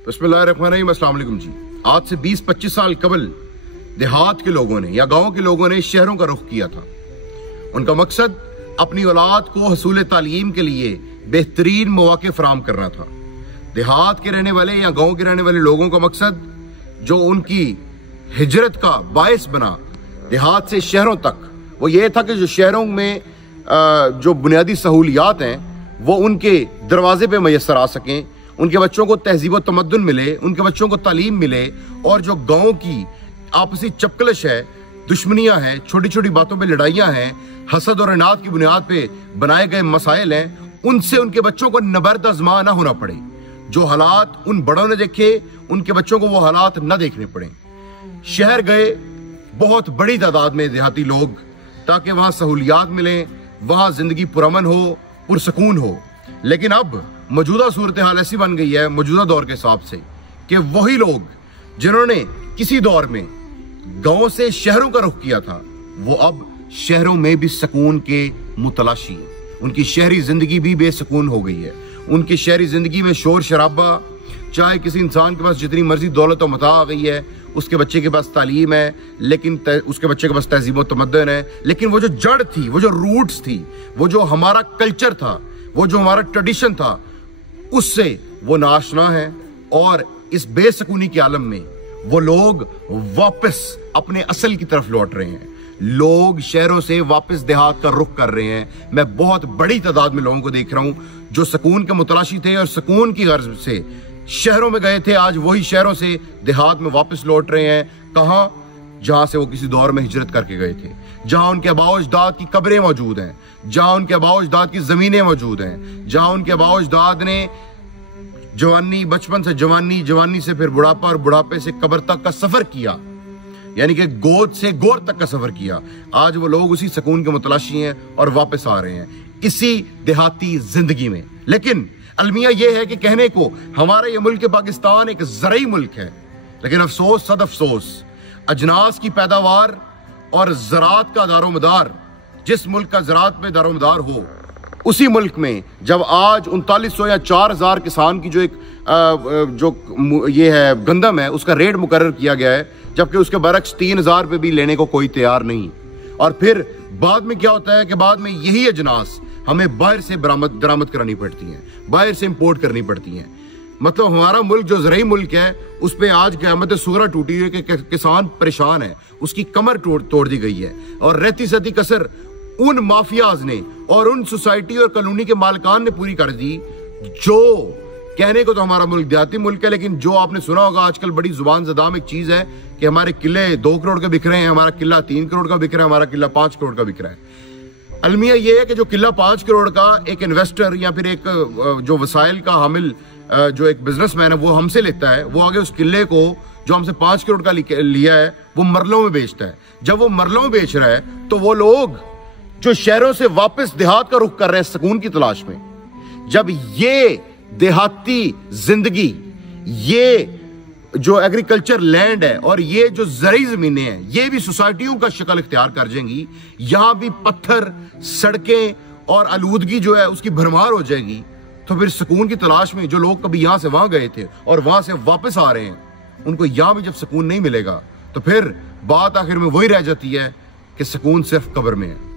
बिस्मिल्लाहिर्रहमानिर्रहीम। अस्सलाम वालेकुम जी। आज से 20-25 साल कबल देहात के लोगों ने या गांव के लोगों ने शहरों का रुख किया था। उनका मकसद अपनी औलाद को हसूल तालीम के लिए बेहतरीन मौके फराहम करना था। देहात के रहने वाले या गांव के रहने वाले लोगों का मकसद जो उनकी हिजरत का बायस बना देहात से शहरों तक, वो ये था कि जो शहरों में जो बुनियादी सहूलियात हैं वो उनके दरवाजे पे मैसर आ सकें, उनके बच्चों को तहजीब व तमद्दुन मिले, उनके बच्चों को तालीम मिले, और जो गाँव की आपसी चपकलश है, दुश्मनियां हैं, छोटी छोटी बातों पे लड़ाइयां हैं, हसद और इनाद की बुनियाद पे बनाए गए मसाइल हैं, उनसे उनके बच्चों को नबर्द आज़मा ना होना पड़े। जो हालात उन बड़ों ने देखे, उनके बच्चों को वो हालात न देखने पड़े। शहर गए बहुत बड़ी तादाद में देहाती लोग, ताकि वहां सहूलियात मिले, वहां जिंदगी पुरअमन हो, पुरसकून हो। लेकिन अब मौजूदा सूरत हाल ऐसी बन गई है मौजूदा दौर के हिसाब से कि वही लोग जिन्होंने किसी दौर में गांव से शहरों का रुख किया था, वो अब शहरों में भी सुकून के मुतलाशी हैं। उनकी शहरी जिंदगी भी बेसुकून हो गई है। उनकी शहरी जिंदगी में शोर शराबा, चाहे किसी इंसान के पास जितनी मर्जी दौलत और मता आ गई है, उसके बच्चे के पास तालीम है, लेकिन उसके बच्चे के पास तहजीब व तमद्दुन है, लेकिन वो जो जड़ थी, वो जो रूट्स थी, वो जो हमारा कल्चर था, वो जो हमारा ट्रेडिशन था, उससे वो नाशना है। और इस बेसुकूनी के आलम में वो लोग वापस अपने असल की तरफ लौट रहे हैं। लोग शहरों से वापस देहात का रुख कर रहे हैं। मैं बहुत बड़ी तादाद में लोगों को देख रहा हूं जो सुकून के मुतलाशी थे और सुकून की गर्ज से शहरों में गए थे, आज वही शहरों से देहात में वापस लौट रहे हैं। कहां? जहां से वो किसी दौर में हिजरत करके गए थे, जहां उनके आबाओ अजदाद की कब्रें मौजूद हैं, जहां उनके आबाओ अजदाद की जमीनें मौजूद हैं, जहां उनके आबाओ अजदाद ने जवानी, बचपन से जवानी, जवानी से फिर बुढ़ापा और बुढ़ापे से कब्र तक का सफर किया, यानी कि गोद से गोर तक का सफर किया। आज वो लोग उसी सुकून के मुतलाशी हैं और वापस आ रहे हैं इसी देहाती जिंदगी में। लेकिन अलमिया यह है कि कहने को हमारा ये मुल्क पाकिस्तान एक ज़रई मुल्क है, लेकिन अफसोस सद अफसोस अजनास की पैदावार और ज़राअत का दारोमदार, जिस मुल्क का ज़राअत में दारोमदार हो, उसी मुल्क में जब आज 3900 या 4000 किसान की जो एक जो ये है गंदम है, उसका रेट मुकर्रर किया गया है, जबकि उसके बरक्स 3000 पे भी लेने को कोई तैयार नहीं। और फिर बाद में क्या होता है कि बाद में यही अजनास हमें बाहर से दरामद करानी पड़ती हैं, बाहर से इंपोर्ट करनी पड़ती हैं। मतलब हमारा मुल्क जो ज़रई मुल्क है, उस पर आज क़यामत सुगरा टूटी हुई है कि किसान परेशान है, उसकी कमर तोड़ दी गई है। और रहती सहती कसर उन माफियाज ने और उन सोसाइटी और कॉलोनी के मालिकान ने पूरी कर दी, जो कहने को तो हमारा मुल्क देहाती मुल्क है, लेकिन जो आपने सुना होगा आजकल बड़ी जुबान ज़दाम एक चीज़ है कि हमारे किले 2 करोड़ के बिक रहे हैं, हमारा किला 3 करोड़ का बिक रहा है, हमारा किला 5 करोड़ का बिक रहा है। अलमिया ये है कि जो किला 5 करोड़ का एक इन्वेस्टर या फिर एक जो वसाइल का हामिल जो एक बिजनेसमैन है वो हमसे लेता है, वो आगे उस किले को जो हमसे 5 करोड़ का लिया है वो मरलों में बेचता है। जब वो मरलों में बेच रहा है तो वो लोग जो शहरों से वापस देहात का रुख कर रहे हैं सुकून की तलाश में, जब ये देहाती जिंदगी, ये जो एग्रीकल्चर लैंड है और ये जो ज़रई ज़मीनें हैं, ये भी सोसाइटियों का शक्ल इख्तियार कर जाएंगी, यहां भी पत्थर, सड़कें और आलूदगी जो है उसकी भरमार हो जाएगी, तो फिर सुकून की तलाश में जो लोग कभी यहां से वहां गए थे और वहां से वापस आ रहे हैं, उनको यहां भी जब सुकून नहीं मिलेगा, तो फिर बात आखिर में वही रह जाती है कि सुकून सिर्फ कब्र में है।